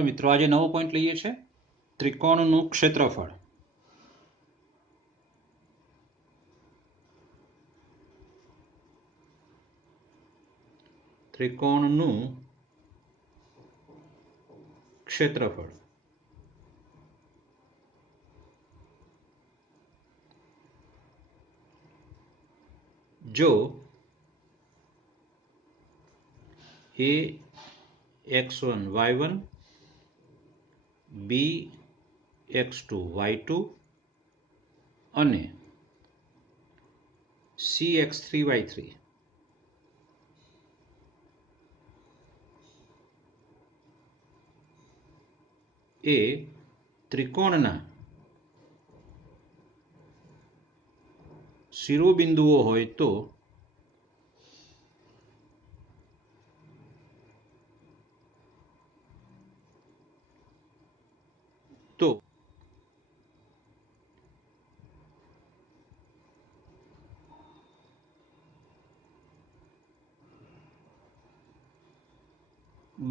ચાલો મિત્રો, આજે નવો પોઈન્ટ લઈએ છીએ, ત્રિકોણનું ક્ષેત્રફળ. ત્રિકોણનું ક્ષેત્રફળ. જો a x1 y1 b x2 y2 અને c x3 y3 એ ત્રિકોણના શિરોબિંદુઓ હોય તો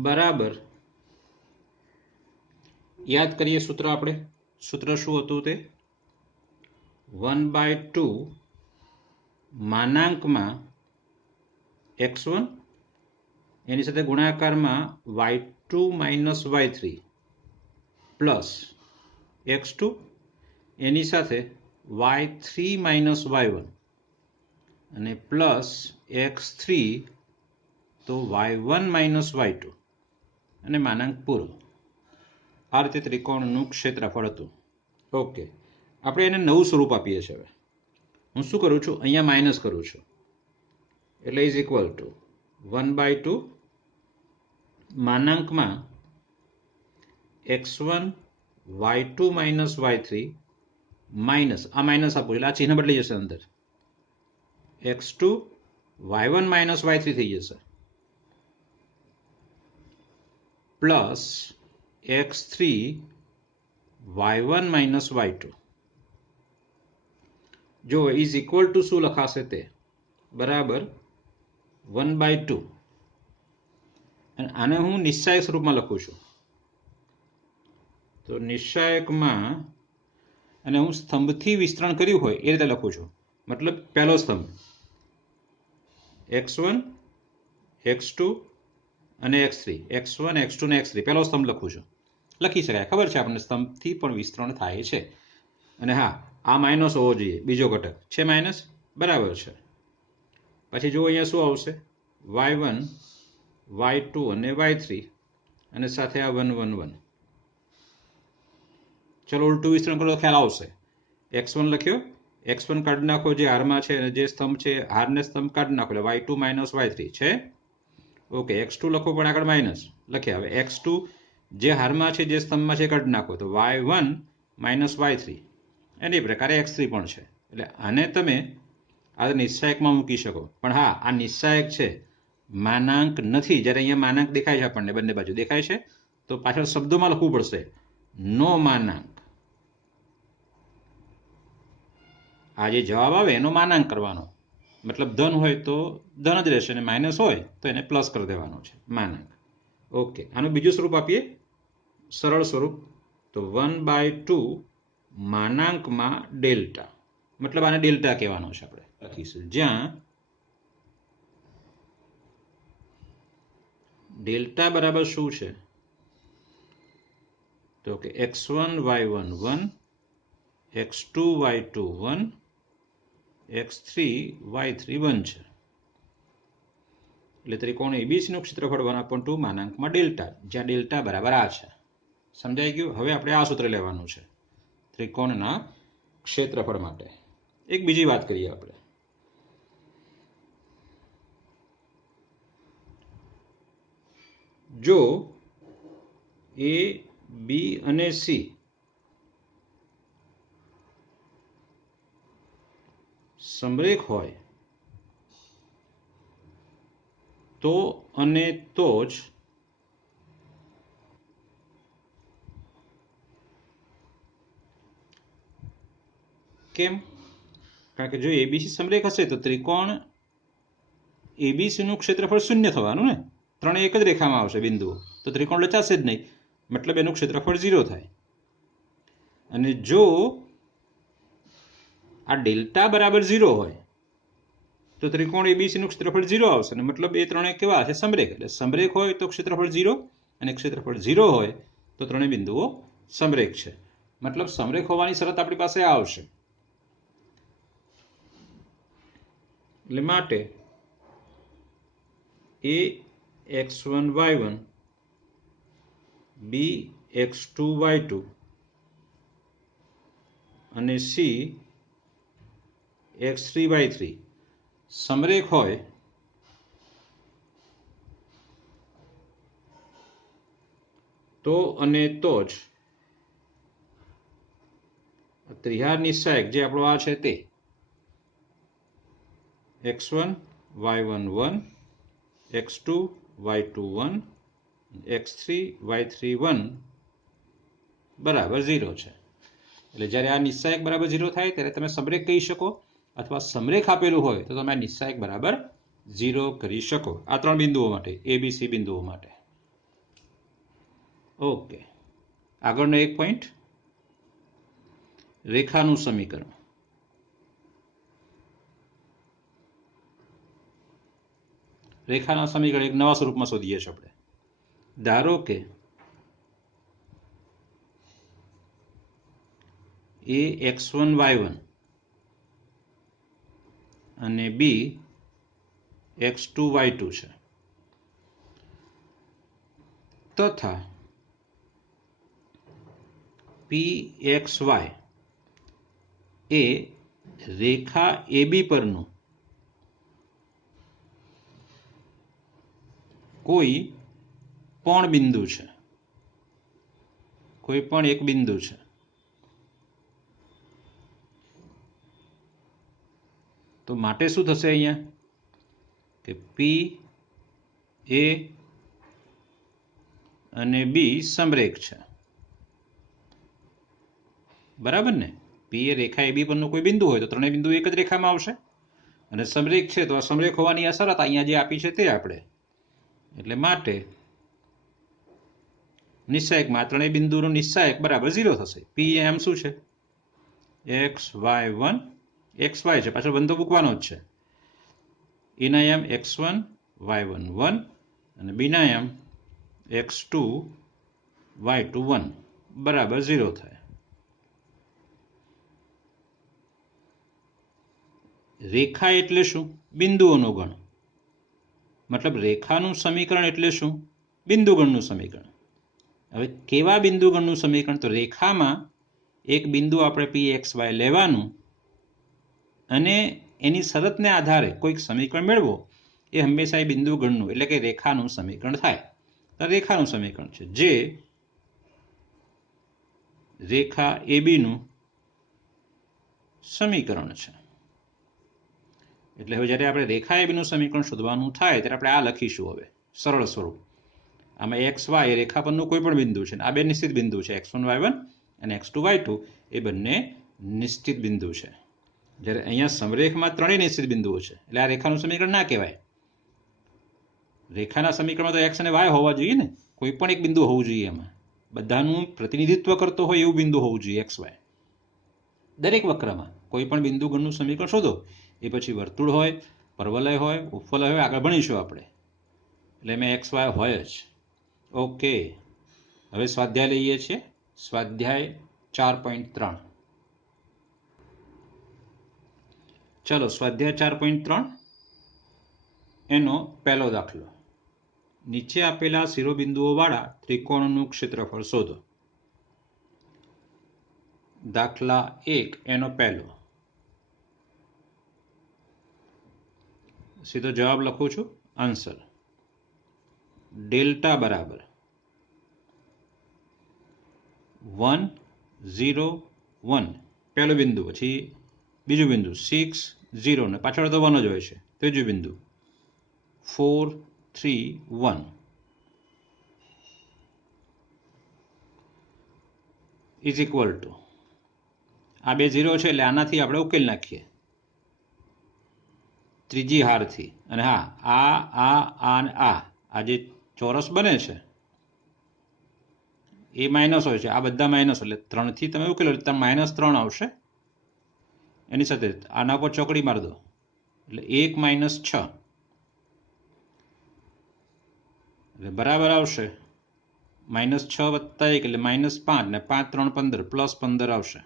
બરાબર. યાદ કરીએ સૂત્ર. આપણે સૂત્ર શું હતું તે 1/2 માનાંકમાં x1 એની સાથે ગુણાકારમાં y2 minus y3 plus x2 એની સાથે y3 માઇનસ y1 અને પ્લસ x3 તો y1 માઇનસ y2 અને માનાંક પૂરો. આ રીતે ત્રિકોણનું ક્ષેત્રફળ હતું. ઓકે, આપણે એને નવું સ્વરૂપ આપીએ છીએ. હવે હું શું કરું છું, અહીંયા માઇનસ કરું છું, એટલે is equal to 1/2 માનાંકમાં x1 y2 minus y3 minus આ માઇનસ આપું એટલે આ ચિહ્ન બદલી જશે, અંદર x2 y1 માઇનસ y3 થઈ જશે plus x3 y1 minus y2. જો ઇઝ ઇક્વલ ટુ શું લખાશે તે બરાબર 1/2. અને આને હું નિશ્ચાયક સ્વરૂપમાં લખું છું. તો નિશ્ચાયકમાં અને હું સ્તંભથી વિસ્તરણ કર્યું હોય એ રીતે લખું છું. મતલબ પહેલો સ્તંભ x1 x2 અને x3 x1 x2 ને x3 પહેલો સ્તંભ લખું છું. લખી શકાય, ખબર છે આપણને સ્તંભથી પણ વિસ્તરણ થાય છે. અને હા, આ માઇનસ હોવો જોઈએ, બીજો ઘટક છે માઇનસ, બરાબર છે. પછી જો અહીંયા શું આવશે, y1 y2 અને y3 અને સાથે આ 1 1 1. ચલો ઉલટું વિસ્તરણ કરો તો ખ્યાલ આવશે. x1 લખ્યો, x1 કાઢી નાખો જે હારમાં છે, અને જે સ્તંભ છે હારને સ્તંભ કાઢી નાખો એટલે y2 માઇનસ y3 છે. ઓકે, x2 લખો પણ આગળ માઇનસ લખ્યા. હવે x2 જે હારમાં છે જે સ્તંભમાં છે કાઢી નાખો તો y1 માઇનસ y3. એની પ્રકારે x3 પણ છે. એટલે આને તમે આ નિશ્ચાયકમાં મૂકી શકો. પણ હા, આ નિશ્ચાયક છે, માનાંક નથી. જ્યારે અહીંયા માનાંક દેખાય છે, આપણને બંને બાજુ દેખાય છે, તો પાછળ શબ્દોમાં લખવું પડશે નો માનાંક. આ જે જવાબ આવે એનો માનાંક કરવાનો. મતલબ ધન હોય તો ધન જ રહેશે, અને માઇનસ હોય તો એને પ્લસ કરી દેવાનો છે, માનાંક. ઓકે, આનું બીજું સ્વરૂપ આપીએ, સરળ સ્વરૂપ. તો 1/2 માનાંકમાં ડેલ્ટા. મતલબ આને ડેલ્ટા કહેવાનો છે. આપણે લખીશું જ્યાં ડેલ્ટા બરાબર શું છે, તો કે x1 y1 1 x2 y2 1 x3 y3 1 છે. એટલે ત્રિકોણ એબીસીનું ક્ષેત્રફળ 1/2 માનાંકમાં ડેલ્ટા, જ્યાં ડેલ્ટા બરાબર આ છે. સમજાઈ ગયું? હવે આપણે આ સૂત્ર લેવાનું છે ત્રિકોણના ક્ષેત્રફળ માટે. એક બીજી વાત કરીએ આપણે. જો a b અને c સમરેખ હોય તો અને તો જ કેમ? કારણ કે જો એબીસી સમરેખ હશે તો ત્રિકોણ એબીસી નું ક્ષેત્રફળ શૂન્ય થવાનું ને. ત્રણે એક જ રેખામાં આવશે બિંદુઓ, તો ત્રિકોણ રચાશે જ નહીં. મતલબ એનું ક્ષેત્રફળ 0 થાય. અને જો આ ડેલ્ટા બરાબર 0 હોય તો ત્રિકોણ એબીસીનું ક્ષેત્રફળ 0 આવશે. અને મતલબ એ ત્રણેય કેવા છે? સમરેખ. એટલે સમરેખ હોય તો ક્ષેત્રફળ 0, અને ક્ષેત્રફળ 0 હોય તો ત્રણેય બિંદુઓ સમરેખ છે. મતલબ સમરેખ હોવાની શરત આપણી પાસે આવશે. એટલે માટે એ x1 y1 બી x2 y2 અને સી x3 y3 સમરેખ હોય તો અને તો જ ત્રિહાર નિશ્ચાયક જે આપણો આ છે તે x1 y1 1 x2 y2 1 x3 y3 1 બરાબર 0 છે. એટલે જ્યારે આ નિશ્ચાયક બરાબર 0 થાય ત્યારે તમે સમરેખ કહી શકો, અથવા સમરેખ આપેલું હોય તો તમે આ નિશ્ચાયક બરાબર 0 કરી શકો. આ ત્રણ બિંદુઓ માટે, એબીસી બિંદુઓ માટે. ઓકે, આગળનો એક પોઈન્ટ, રેખાનું સમીકરણ. રેખાના સમીકરણ એક નવા સ્વરૂપમાં શોધીએ છીએ આપણે. ધારો કે એ x1 y1 અને બી x2 y2 છે, તથા pxy એ રેખા AB પરનું કોઈ પણ બિંદુ છે, કોઈ પણ એક બિંદુ છે. તો માટે શું થશે અહીંયા કે પી એ અને બી સમરેખ છે. બરાબર ને? પી એ રેખા એબી પરનું કોઈ બિંદુ હોય તો ત્રણેય બિંદુ એક જ રેખામાં આવશે. અને સમરેખ છે તો આ સમરેખ હોવાની આ શરત અહીંયા જે આપી છે તે આપણે. એટલે માટે નિશ્ચાયકમાં ત્રણેય બિંદુનું નિશ્ચાયક બરાબર 0 થશે. પી એમ શું છે? xy1 xy છે, પાછળ બંધો મૂકવાનો જ છે. એના એમ x1 y1 1 અને બીના એમ x2 y2 1 બરાબર 0 થાય. રેખા એટલે શું? બિંદુઓનો ગણ. મતલબ રેખાનું સમીકરણ એટલે શું? બિંદુગણનું સમીકરણ. હવે કેવા બિંદુગણનું સમીકરણ? તો રેખામાં એક બિંદુ આપણે pxy લેવાનું અને એની શરતને આધારે કોઈક સમીકરણ મેળવો. એ હંમેશા એ બિંદુગણનું એટલે કે રેખાનું સમીકરણ થાય. તો રેખાનું સમીકરણ છે જે રેખા એબીનું સમીકરણ છે. એટલે હવે જ્યારે આપણે રેખા એબીનું સમીકરણ શોધવાનું થાય ત્યારે આપણે આ લખીશું. હવે સરળ સ્વરૂપ. આમાં એક્સ વાય એ રેખા પરનું કોઈ પણ બિંદુ છે. આ બે નિશ્ચિત બિંદુ છે, x1 y1 અને x2 y2 એ બંને નિશ્ચિત બિંદુ છે. જ્યારે અહીંયા સમરેખમાં ત્રણેય નિશ્ચિત બિંદુઓ છે, એટલે આ રેખાનું સમીકરણ ના કહેવાય. રેખાના સમીકરણમાં તો x અને y હોવા જોઈએ ને, કોઈ પણ એક બિંદુ હોવું જોઈએ. એમાં બધાનું પ્રતિનિધિત્વ કરતો હોય એવું બિંદુ હોવું જોઈએ x y. દરેક વક્રમાં કોઈ પણ બિંદુગણનું સમીકરણ શોધો, એ પછી વર્તુળ હોય, પરવલય હોય, ઉપવલય હોય, આગળ ભણીશું આપણે. એટલે એમાં એક્સ વાય હોય જ. ઓકે, હવે સ્વાધ્યાય લઈએ છીએ. સ્વાધ્યાય 4.3. ચલો, સ્વાધ્યાય 4.3 એનો પહેલો દાખલો. નીચે આપેલા શિરોબિંદુઓ વાળા ત્રિકોણનું ક્ષેત્રફળ શોધો. દાખલા 1 એનો પહેલો. સીધો જવાબ લખું છું. આન્સર ડેલ્ટા બરાબર 1 0 1 પહેલું બિંદુ, પછી બીજું બિંદુ 6 0 ને પાછળ તો 1 જ હોય છે. ત્રીજું બિંદુ 4 3 1 ઇઝ ઇક્વલ ટુ, આ બે 0 છે એટલે આનાથી આપણે ઉકેલ નાખીએ ત્રીજી હારથી. અને હા, આ જે ચોરસ બને છે એ માઇનસ હોય છે, આ બધા માઇનસ, એટલે 3થી તમે ઉકેલો એટલે -3 આવશે. એની સાથે આના પર ચોકડી મારી દો એટલે 1 - 6 એટલે બરાબર આવશે -6 + 1 એટલે -5 ને 5 3 15 +15 આવશે.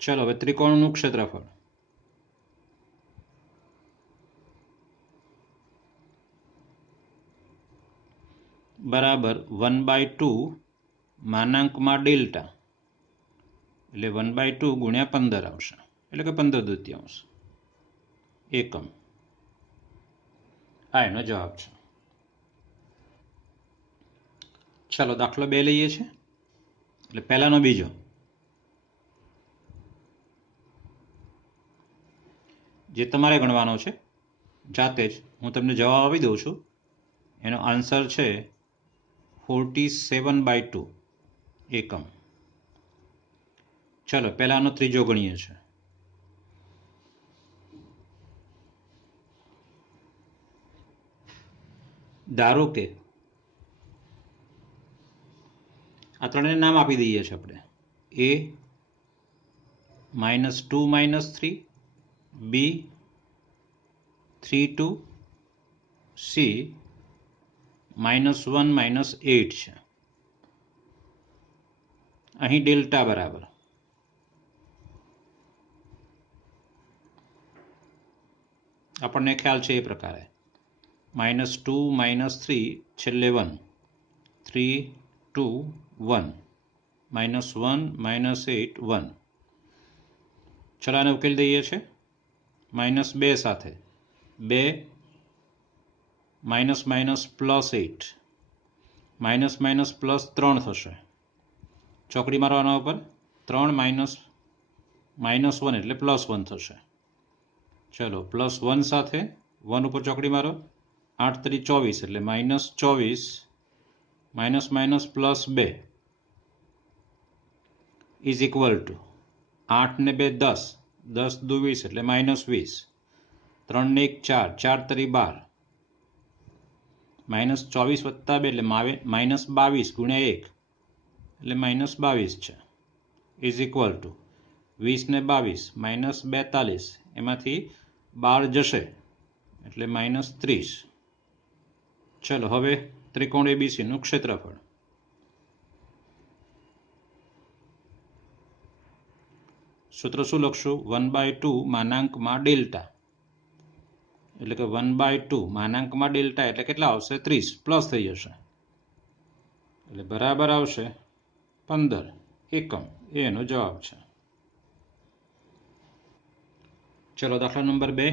ચલો હવે ત્રિકોણનું ક્ષેત્રફળ બરાબર 1/2 માનાંકમાં ડેલ્ટા એટલે 1/2 ગુણ્યા 15 આવશે, એટલે કે 15/2 એકમ. આ એનો જવાબ છે. ચાલો દાખલો 2 લઈએ છીએ. એટલે પહેલાનો બીજો જે તમારે ગણવાનો છે જાતે જ, હું તમને જવાબ આપી દઉં છું. એનો આન્સર છે 47/2 એકમ. ચલો પહેલાનો ત્રીજો ગણીએ છીએ. ધારો કે આ ત્રણેય નામ આપી દઈએ છીએ આપણે. A -2 - 3, B 3 2, C -1 - 8 છે. અહીં ડેલ્ટા બરાબર આપણને ખ્યાલ છે એ પ્રકારે -2 - 3 છેલ્લે 1, 3 2 1, -1 - 8 1. ચલો આને ઉકેલી દઈએ છીએ. -2 સાથે 2 -+8 -+3 થશે. ચોકડી મારવાના ઉપર 3 -1 એટલે +1 થશે. ચલો +1 સાથે 1 ઉપર ચોકડી મારો 8 × 3 = 24 એટલે -24 -+2 ઇઝ ઇક્વલ ટુ 8 ને 2 10, 10 × 2 = 20 એટલે -20, 3 ને 1 4, 4 × 3 = 12, -24 + 2 એટલે -22 ગુણ્યા 1 એટલે -22 છે ઇઝ ઇક્વલ ટુ 20 ને 22 -42, એમાંથી 12 જશે એટલે -30. ચલો હવે ત્રિકોણ ABCનું ક્ષેત્રફળ સૂત્ર શું લખશું? 1/2 માનાંકમાં ડેલ્ટા એટલે કે 1/2 માનાંકમાં ડેલ્ટા એટલે કેટલા આવશે? 30 પ્લસ થઈ જશે એટલે બરાબર આવશે 15 એકમ. એનો જવાબ છે. ચલો દાખલા નંબર 2.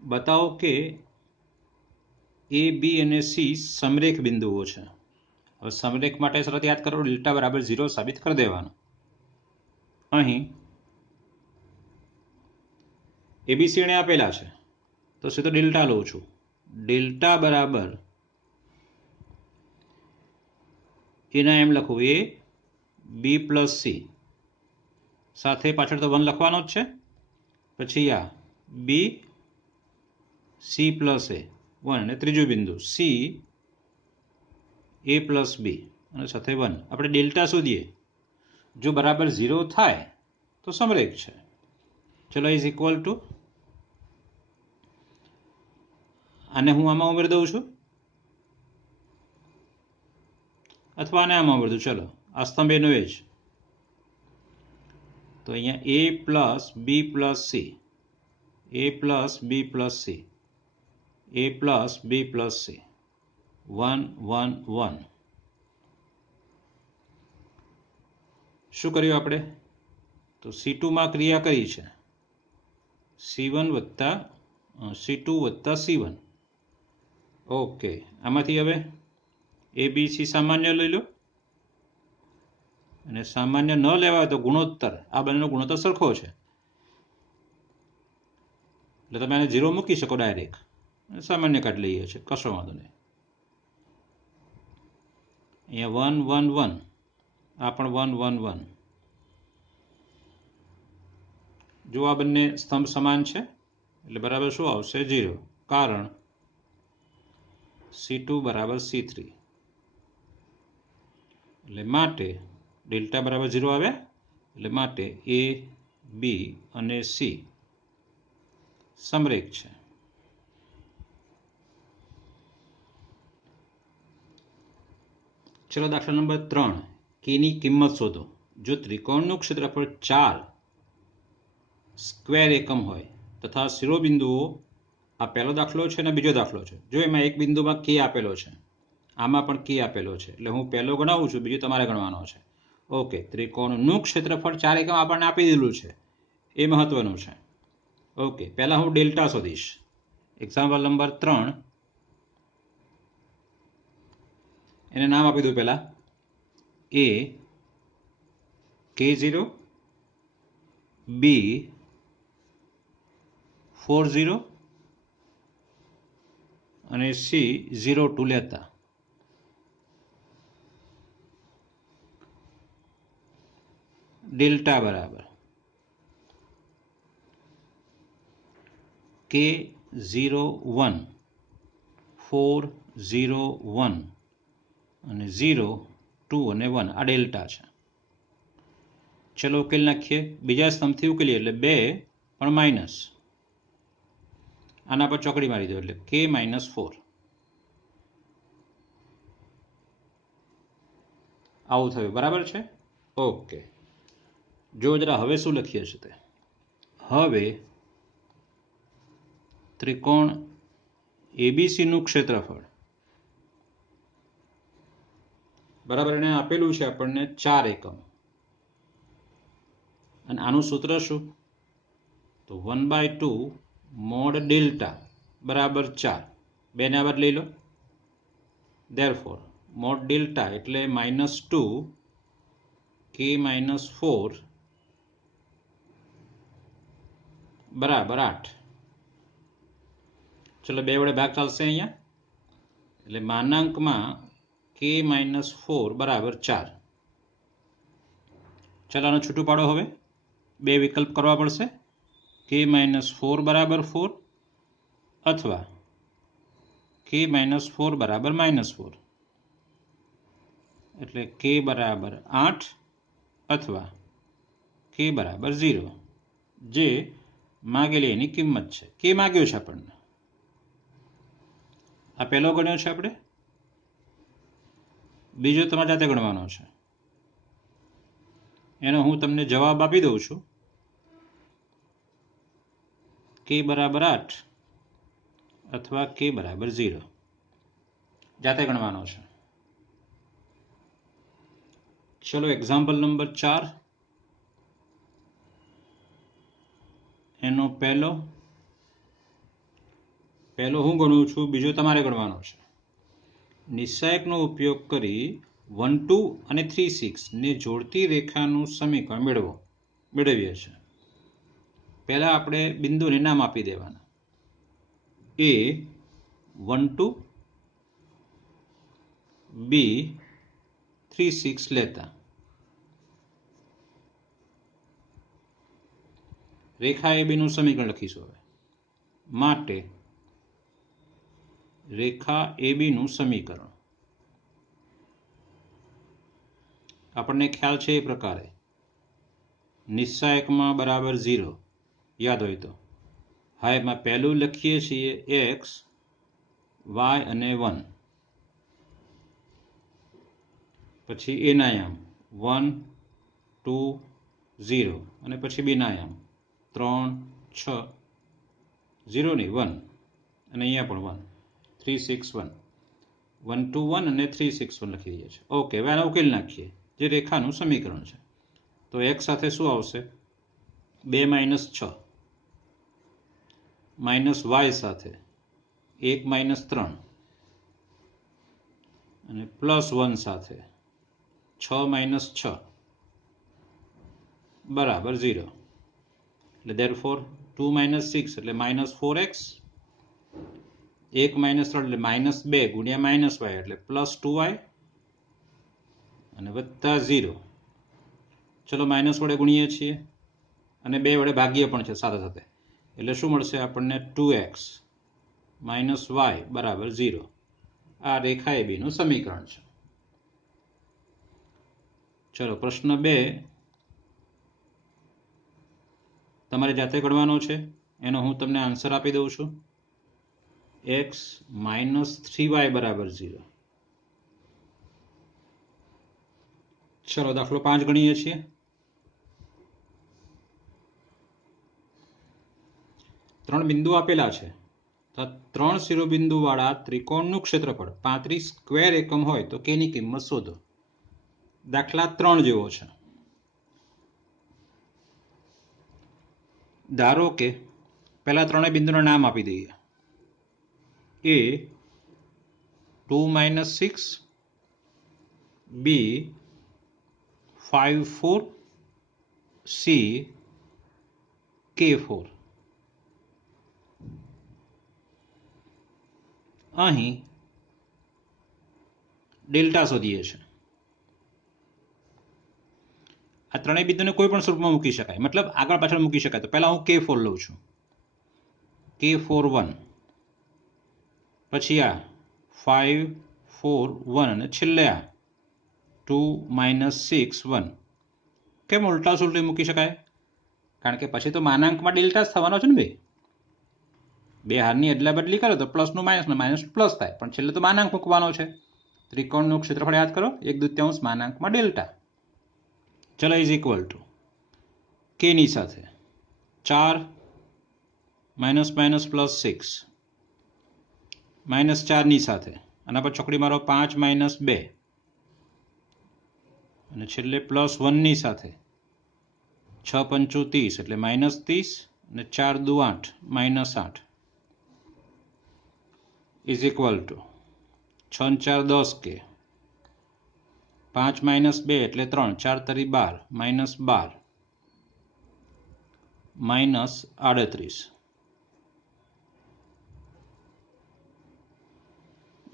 બતાવો કે A, B અને C સમરેખ બિંદુઓ છે. હવે સમરેખ માટે શરત યાદ કરો, ડેલ્ટા બરાબર 0 સાબિત કરી દેવાનું. અહીં ABC ને આપેલા છે તો સીધો ડેલ્ટા લઉં છું. ડેલ્ટા બરાબર એના એમ લખું A B + C સાથે પાછળ તો 1 લખવાનો જ છે, પછી આ B C + A 1 અને ત્રીજું બિંદુ C A + B અને સાથે 1. આપણે ડેલ્ટા શોધીએ, જો બરાબર 0 થાય તો સમરેખ છે. ચલો ઇઝ ઇક્વલ ટુ આને હું આમાં ઉમેરી દઉં છું અથવા આને આમાં ઉમેરી દઉં. ચલો આ સ્તંભ એનો એ જ, તો અહીંયા A + B + C, A + B + C, A + B + C 1 1 1. શું કર્યું આપણે? તો C2 માં ક્રિયા કરી છે, C2 + C1. ઓકે, આમાંથી હવે ABC સામાન્ય લઈ લો, અને સામાન્ય ન લેવાય તો ગુણોત્તર, આ બંનેનો ગુણોત્તર સરખો છે એટલે તમે આને 0 મૂકી શકો ડાયરેક્ટ, સામાન્ય કાઢી લઈએ છીએ, કશો વાંધો નહીં. અહીંયા 1 1 1, આ પણ 1 1 1. જો આ બંને સ્તંભ સમાન છે એટલે બરાબર શું આવશે? 0. કારણ C2 બરાબર C3 એટલે માટે ડેલ્ટા બરાબર 0 આવે એટલે માટે A, B અને C સમરેખ છે. ચલો દાખલા નંબર 3 કેની કિંમત શોધો. જો ત્રિકોણનું ક્ષેત્રફળ 4 સ્ક્વેર એકમ હોય તથા શિરોબિંદુઓ, આ પહેલો દાખલો છે અને બીજો દાખલો છે. જો એમાં એક બિંદુમાં કે આપેલો છે, આમાં પણ કે આપેલો છે, એટલે હું પહેલો ગણાવું છું, બીજો તમારે ગણવાનો છે. ઓકે, ત્રિકોણનું ક્ષેત્રફળ 4 એકમ આપણને આપી દીધું છે, એ મહત્વનું છે. ઓકે, પહેલા હું ડેલ્ટા શોધીશ. એક્ઝામ્પલ નંબર 3 એને નામ આપી દઉં પહેલા A K0 B 40 અને C 02 લેતા. ડેલ્ટા બરાબર K01 401 અને 0 2 અને 1 આ ડેલ્ટા છે. ચલો ઉકેલ નાખીએ. બીજા સ્તંભથી ઉકેલીએ એટલે 2 પણ માઇનસ, આના પર ચોકડી મારી દો એટલે K -4 આવું થયું. બરાબર છે. ઓકે, જો જરા હવે શું લખીએ છીએ તે. હવે ત્રિકોણ ABC નું ક્ષેત્રફળ બરાબર એને આપેલું છે આપણને 4 એકમ, અને આનું સૂત્ર શું? તો 1/2 મોડ ડેલ્ટા બરાબર 4. બેને આ બાદ લઈ લો. ધેરફોર મોડ ડેલ્ટા એટલે -2 K -4 બરાબર 8. ચલો 2 વડે ભાગ ચાલશે અહીંયા, એટલે માનાંકમાં K -4 બરાબર 4. ચલો આનું છૂટું પાડો. હવે 2 વિકલ્પ કરવા પડશે. K -4 બરાબર 4 અથવા K -4 બરાબર -4, એટલે K બરાબર 8 અથવા K બરાબર 0, જે માગેલી એની કિંમત છે. K માગ્યો છે આપણને. આ પહેલો ગણ્યો છે આપણે, બીજો તમારે જાતે ગણવાનો છે. એનો હું તમને જવાબ આપી દઉં છું. K બરાબર 8 અથવા K બરાબર 0 જાતે ગણવાનો છે. ચલો એક્ઝામ્પલ નંબર 4 એનો પહેલો હું ગણું છું, બીજો તમારે ગણવાનો છે. નિશ્ચાયકનો ઉપયોગ કરી 1 2 અને 3 6 ને જોડતી રેખાનું સમીકરણ મેળવીએ છીએ. પહેલા આપણે બિંદુને નામ આપી દેવાના. A 1 2 B 3 6 લેતા રેખા AB નું સમીકરણ લખીશું. હવે માટે રેખા AB નું સમીકરણ આપણને ખ્યાલ છે એ પ્રકારે. નિશ્ચાયકમાં બરાબર 0 યાદ હોય તો. હા, એમાં પહેલું લખીએ છીએ x, y અને 1, પછી એનાયામ 1 2 0 અને પછી બિનાયામ 3 6 0 નહીં 1, અને અહીંયા પણ 1 3 6 1 1 2 1 અને 3 6 1 લખી દઈએ છીએ. ઓકે, હવે આનો ઉકેલ નાખીએ, જે રેખાનું સમીકરણ છે. તો x સાથે શું આવશે? 2 - 6 માઇનસ y સાથે 1 - 3 અને +1 સાથે 6 - 6 બરાબર 0. એટલે ધેરફોર 2 - 6 એટલે -4x, 1 - 3 એટલે -2 ગુણ્યા -y એટલે +2y અને વત્તા 0. ચલો માઇનસ વડે ગુણીએ છીએ અને 2 વડે ભાગીએ પણ છે સાથે સાથે, એટલે શું મળશે આપણને? 2x - y બરાબર 0. આ રેખા એબીનું સમીકરણ છે. ચલો પ્રશ્ન 2 તમારે જાતે ગણવાનો છે. એનો હું તમને આન્સર આપી દઉં છું. x - 3y = 0. ચલો દાખલો 5 ગણીએ છીએ. ત્રણ બિંદુ આપેલા છે. ત્રણ શિરોબિંદુ વાળા ત્રિકોણનું ક્ષેત્રફળ 35 સ્ક્વેર એકમ હોય તો k ની કિંમત શોધો. દાખલા 3 જેવો છે. ધારો કે પહેલા ત્રણેય બિંદુના નામ આપી દઈએ. a 2 - 6, b 5 4, c k 4. અહીં ડેલ્ટા શોધીએ છીએ. આ ત્રણેય બિંદુને કોઈ પણ સ્વરૂપમાં મૂકી શકાય, મતલબ આગળ પાછળ મૂકી શકાય. તો પહેલા હું k4 લઉં છું. k4 1, પછી આ 5 4 1 અને છેલ્લે આ 2 - 6 1. કેમ ઉલટા સુલટી મૂકી શકાય? કારણ કે પછી તો માનાંકમાં ડેલ્ટા જ થવાનો છે ને ભાઈ. બે હારની અદલા બદલી કરો તો પ્લસનું માઇનસ ને માઇનસ પ્લસ થાય, પણ છેલ્લે તો માનાંક મૂકવાનો છે. ત્રિકોણનું ક્ષેત્રફળ યાદ કરો, 1/2 માનાંકમાં ડેલ્ટા. ચલો ઇઝ ઇક્વલ ટુ k ની સાથે 4 - +6, -4 ની સાથે આના પર ચોકડી મારો 5 - 2, અને છેલ્લે +1 ની સાથે 6 5 30 એટલે -30 અને 4 2 8 -8 ઇઝ ઇક્વલ ટુ 6 4 10 k, 5 - 2 એટલે 3, 4 તરી 12 -12 -38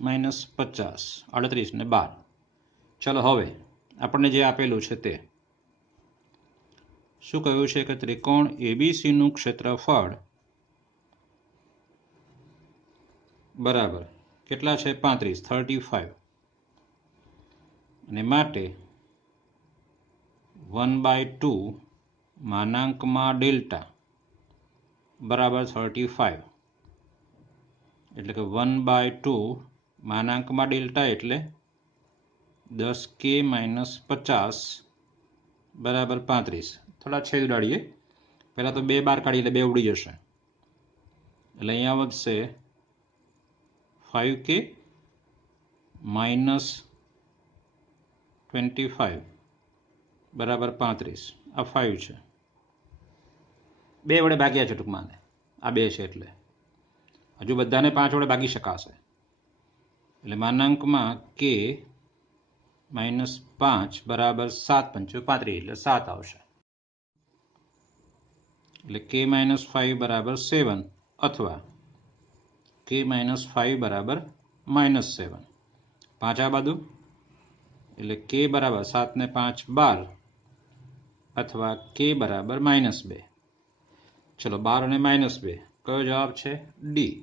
-50 38 ને 12. ચલો હવે આપણને જે આપેલું છે તે શું કહ્યું છે કે ત્રિકોણ એબીસીનું ક્ષેત્રફળ બરાબર કેટલા છે? 35 અને માટે 1/2 માનાંકમાં ડેલ્ટા બરાબર 35, એટલે કે 1/2 માનાંકમાં ડેલ્ટા એટલે 10k - 50 બરાબર 35. થોડા છેદ ઉડાડીએ. પહેલાં તો 2 બાર કાઢી એટલે 2 ઉડી જશે, એટલે અહીંયા વધશે 5k - 25 બરાબર 35. આ 5 છે, 2 વડે ભાગ્યા છે ટૂંકમાં. આ 2 છે એટલે હજુ બધાને 5 વડે ભાગી શકાશે. એટલે માનાંકમાં k - 5 બરાબર 7 × 5 = 35, એટલે 7 આવશે. એટલે k - 5 બરાબર 7 અથવા k - 5 બરાબર -7. 5 આ બાજુ એટલે k બરાબર 7 ને 5 12 અથવા k બરાબર -2. ચલો 12 અને -2 કયો જવાબ છે? ડી.